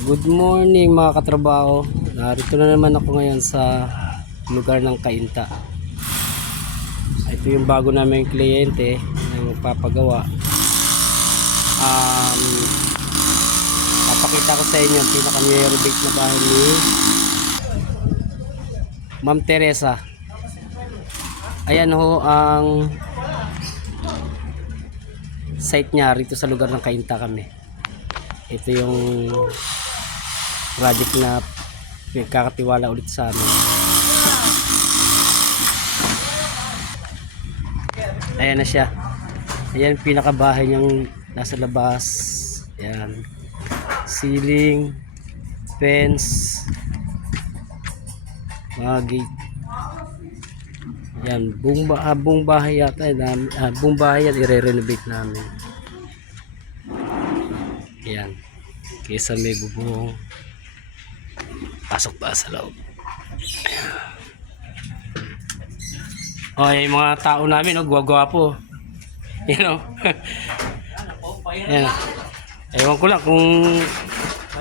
Good morning mga katrabaho. Narito na naman ako ngayon sa lugar ng Cainta. Ito yung bago naming kliyente na magpapagawa. Papakita ko sa inyo ang pinaka-renovate na bahay ni Ma'am Teresa. Ayan ho ang site niya rito sa lugar ng Cainta kami. Ito yung project na pinagkakatiwala ulit sa amin. Ayan na siya. Ayan pinakabahay niyang nasa labas. Ayan. Ceiling, fence, mga gate. Ayan, buong bahay yata. Buong bahay yan i-renovate namin. Ayan. Kesa may bubong. Pasok ba sa loob? Oh, yung mga tao namin, oh, guwagwapo. You know? Ayan. Ewan ko lang kung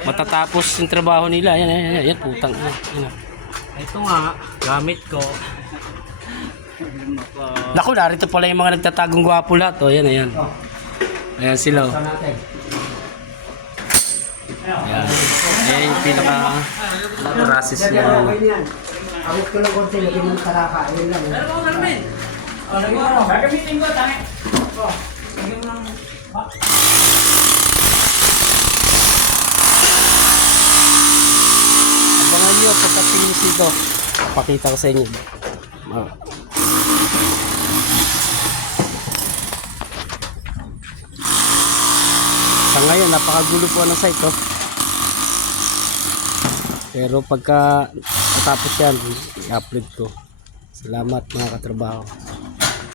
matatapos yung trabaho nila. Ayan, putang. Ayan. Ito nga, gamit ko. Naku, narito pala yung mga nagtatagong gwapo lahat. Oh, ayan. Ayan sila. Oh. Ayan. Ayan yung pinaka-process niya. Awit ko lang konti, lagyan mo ng karaka. Ayun lang. Gagamitin ko, tangi. Abangan nyo pagka-finish nito. Pakita ko sa inyo. Sa ngayon, napakagulo po ng site. Oh. Pero pagka natapos yan, i-upload ko. Salamat mga katrabaho.